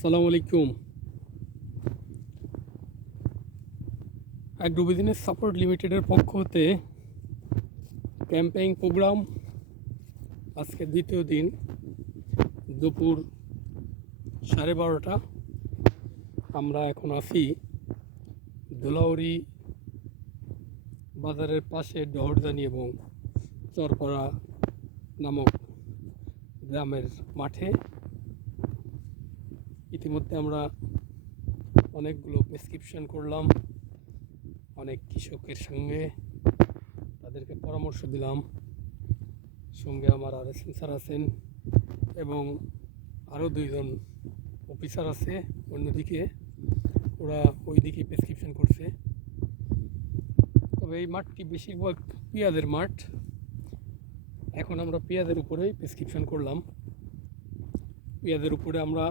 আসসালামু আলাইকুম। Agro business support লিমিটেডের পক্ষ হতে ক্যাম্পেইন প্রোগ্রাম আজকে দ্বিতীয় দিন দুপুর 12:30। আমরা এখন আছি ধুলাউড়ি বাজারের পাশে ডহরজানি এবং চরপাড়া নামক গ্রামের মাঠে। ইতিমধ্যে আমরা অনেকগুলো প্রেসক্রিপশন করলাম, অনেক কৃষকের সঙ্গে তাদেরকে পরামর্শ দিলাম। সঙ্গে আমার RSN স্যার আছেন এবং আরও 2জন অফিসার আছে অন্যদিকে, ওরা ওইদিকে প্রেসক্রিপশন করছে। তবে এই মাঠটি বেশিরভাগ পেঁয়াজের মাঠ। এখন আমরা পেঁয়াজের উপরেই প্রেসক্রিপশন করলাম। পেঁয়াজের উপরে আমরা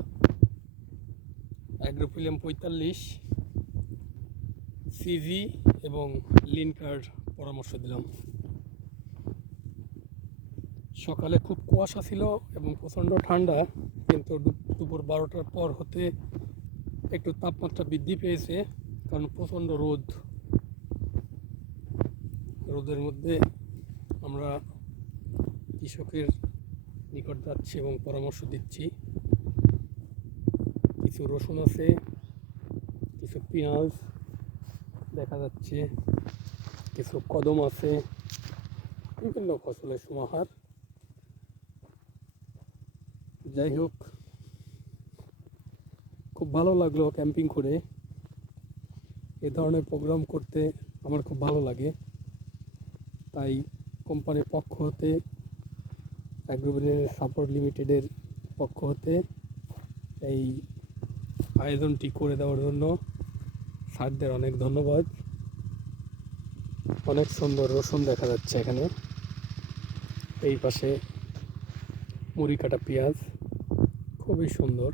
অ্যাগ্রোফিলিয়াম 45 সিজি এবং লিনকার পরামর্শ দিলাম। সকালে খুব কুয়াশা ছিল এবং প্রচণ্ড ঠান্ডা, কিন্তু দুপুর 12টার পর হতে একটু তাপমাত্রা বৃদ্ধি পেয়েছে, কারণ প্রচণ্ড রোদের মধ্যে আমরা কৃষকের নিকট যাচ্ছি এবং পরামর্শ দিচ্ছি। কিছু রসুন আছে, কিছু পেঁয়াজ দেখা যাচ্ছে, কিছু কদম আছে, বিভিন্ন ফসলের সমাহার। যাই হোক, খুব ভালো লাগলো ক্যাম্পিং করে। এ ধরনের প্রোগ্রাম করতে আমার খুব ভালো লাগে, তাই কোম্পানির পক্ষ হতে, অ্যাগ্রো বিজনেস সাপোর্ট লিমিটেডের পক্ষ হতে এই আয়োজনটি করে দেওয়ার জন্য স্যারদের অনেক ধন্যবাদ। অনেক সুন্দর রসুন দেখা যাচ্ছে এখানে, এই পাশে মুড়ি কাটা পেঁয়াজ, খুবই সুন্দর।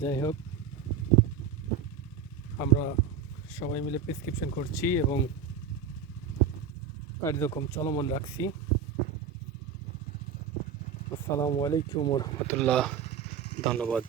যাই হোক, আমরা সবাই মিলে প্রেসক্রিপশন করছি এবং কার্যক্রম চলমান রাখছি। আসসালামু আলাইকুম ওয়া রাহমাতুল্লাহ। ধন্যবাদ।